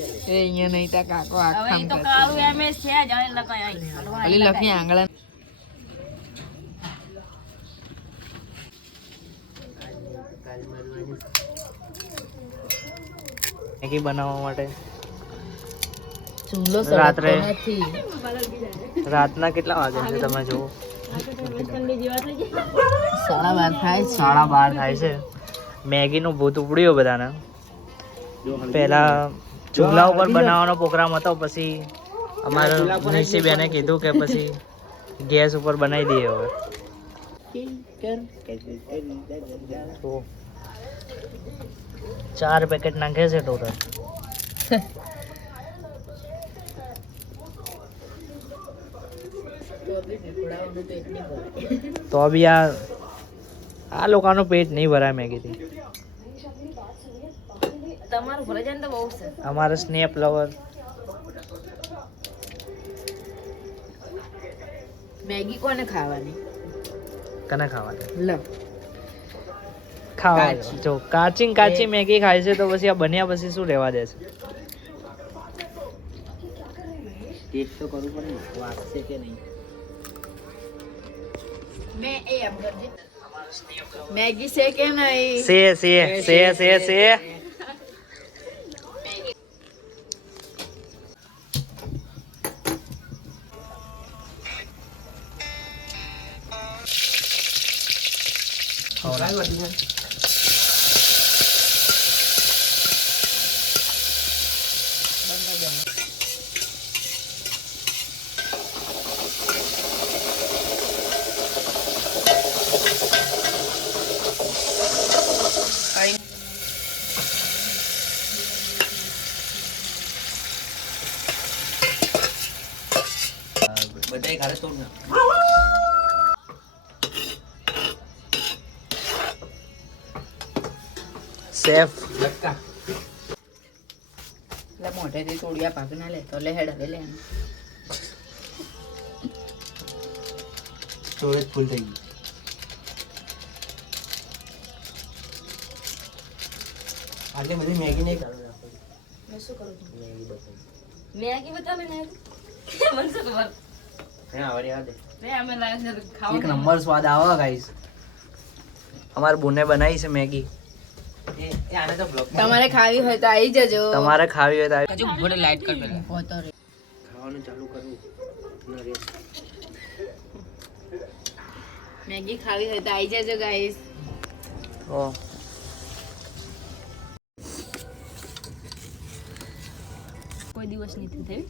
એ અહીંયા નહીં તા કાકો આખામ હવે ઈ તો કાળું એમ છે જાણે લખાય અહીં અલી લખી આંગળા મેગી બનાવવા માટે ચૂલો રાત્રે નથી રાતના કેટલા વાગે છે તમે જુઓ 12:30 થાય 12:30 થાય છે મેગીનું ભૂત ઉપડ્યું બધાને પહેલા ચૂલા ઉપર બનાવવાનો પ્રોગ્રામ હતો પછી અમારા નિશી બેને કીધું કે પછી ગેસ ઉપર બનાવી દઈએ હવે તો 4 પેકેટ નાખે છે ટોટલ તો બી આ લોકોનું પેટ નહીં ભરાય મેગીથી તમારું ભરે જાય ને તો બહુ છે અમારે સ્નેપ લવર મેગી કોને ખાવાની કને ખાવાની લો ખાવા જો કાચી મેગી ખાય છે તો પછી આ બન્યા પછી શું રહેવા દે છે ટેસ્ટ તો કરવું પડે ને વાગશે કે નહીં મે એ એમ કરજે મેગી છે કે નહીં સે બધાય ઘરે તોડ ના સેફ લટકા લે મોઢેથી તોડિયા પાક ના લે તો લે હેડ લે સ્ટોરેજ ફૂલ થઈ ગઈ આટલી બધી મેગી નહીં ચાલુ રાખો મેં શું કરું મેગી બતાવે ને મને શું ખબર હે આવડી આ દે મે અમે લાગે છે ખાવા એક નંબર સ્વાદ આવે ગાઈસ અમાર બુને બનાવી છે મેગી એ આને તો બ્લોક તમારે ખાવી હોય તો આવી જજો તમારે ખાવી હોય તો આવી હજુ ભોડે લાઈટ કર પેલા ફોટો ખાવાનું ચાલુ કરવું મેગી ખાવી હોય તો આવી જજો ગાઈસ ઓ કોઈ દિવસ નથી થયું